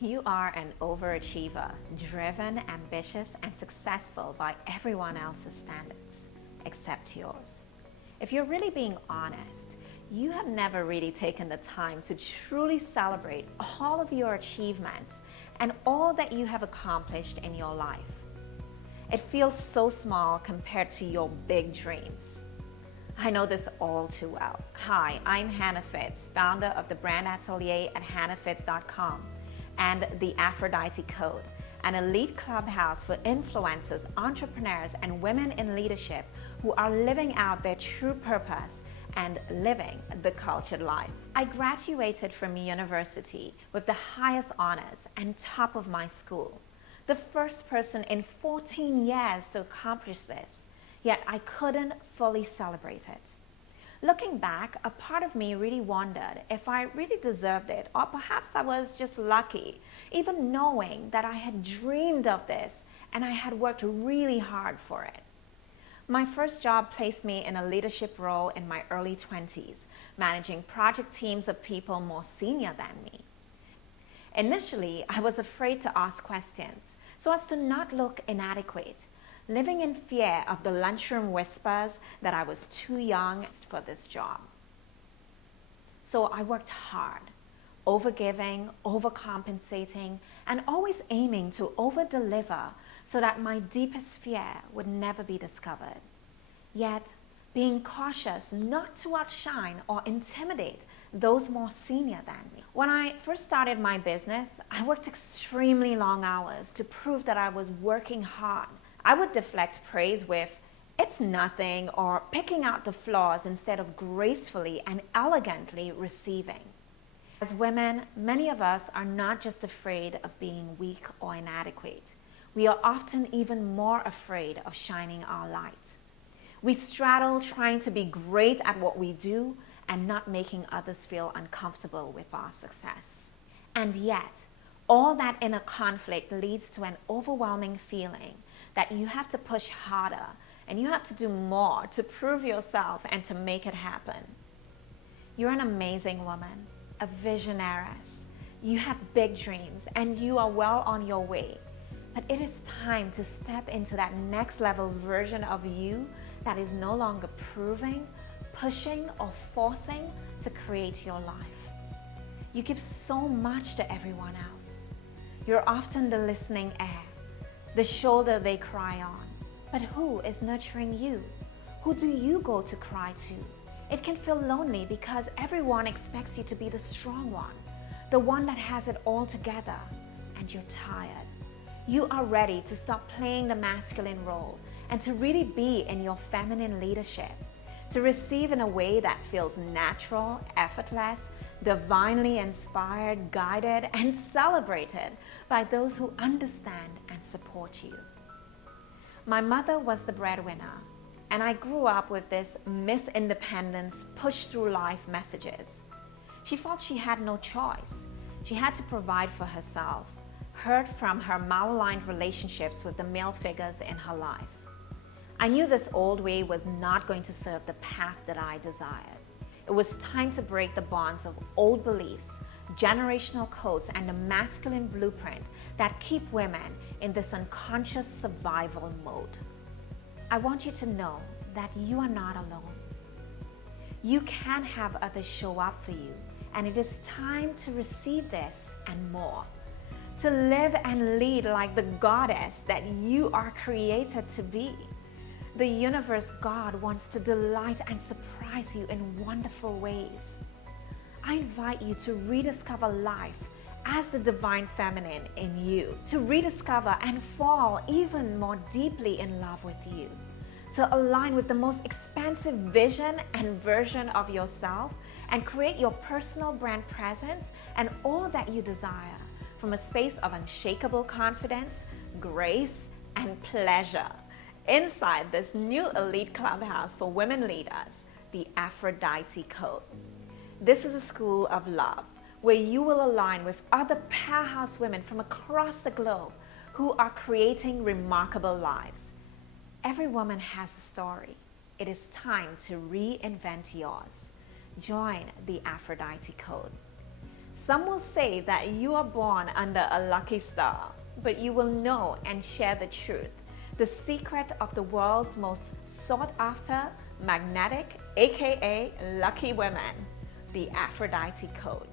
You are an overachiever, driven, ambitious, and successful by everyone else's standards, except yours. If you're really being honest, you have never really taken the time to truly celebrate all of your achievements and all that you have accomplished in your life. It feels so small compared to your big dreams. I know this all too well. Hi, I'm Hannah Fitz, founder of the brand atelier at hannahfitz.com and the Aphrodite Code, an elite clubhouse for influencers, entrepreneurs, and women in leadership who are living out their true purpose and living the cultured life. I graduated from university with the highest honors and top of my school, the first person in 14 years to accomplish this, yet I couldn't fully celebrate it. Looking back, a part of me really wondered if I really deserved it, or perhaps I was just lucky, even knowing that I had dreamed of this and I had worked really hard for it. My first job placed me in a leadership role in my early 20s, managing project teams of people more senior than me. Initially, I was afraid to ask questions so as to not look inadequate, living in fear of the lunchroom whispers that I was too young for this job. So I worked hard, overgiving, overcompensating, and always aiming to overdeliver so that my deepest fear would never be discovered. Yet, being cautious not to outshine or intimidate those more senior than me. When I first started my business, I worked extremely long hours to prove that I was working hard. I would deflect praise with, "It's nothing," or picking out the flaws instead of gracefully and elegantly receiving. As women, many of us are not just afraid of being weak or inadequate. We are often even more afraid of shining our light. We straddle trying to be great at what we do and not making others feel uncomfortable with our success. And yet, all that inner conflict leads to an overwhelming feeling that you have to push harder and you have to do more to prove yourself and to make it happen. You're an amazing woman, a visionaress. You have big dreams and you are well on your way. But it is time to step into that next level version of you that is no longer proving, pushing, or forcing to create your life. You give so much to everyone else. You're often the listening ear, the shoulder they cry on. But who is nurturing you? Who do you go to cry to? It can feel lonely because everyone expects you to be the strong one, the one that has it all together, and you're tired. You are ready to stop playing the masculine role and to really be in your feminine leadership, to receive in a way that feels natural, effortless, divinely inspired, guided, and celebrated by those who understand and support you. My mother was the breadwinner, and I grew up with this Miss Independence push through life messages. She felt she had no choice. She had to provide for herself, hurt from her malaligned relationships with the male figures in her life. I knew this old way was not going to serve the path that I desired. It was time to break the bonds of old beliefs, generational codes, and the masculine blueprint that keep women in this unconscious survival mode. I want you to know that you are not alone. You can have others show up for you, and it is time to receive this and more. To live and lead like the goddess that you are created to be. The universe God wants to delight and surprise you in wonderful ways. I invite you to rediscover life as the divine feminine in you, to rediscover and fall even more deeply in love with you, to align with the most expansive vision and version of yourself and create your personal brand presence and all that you desire from a space of unshakable confidence, grace, and pleasure inside this new elite clubhouse for women leaders, the Aphrodite Code. This is a school of love where you will align with other powerhouse women from across the globe who are creating remarkable lives. Every woman has a story. It is time to reinvent yours. Join the Aphrodite Code. Some will say that you are born under a lucky star, but you will know and share the truth, the secret of the world's most sought after, magnetic, aka lucky women, the Aphrodite Code.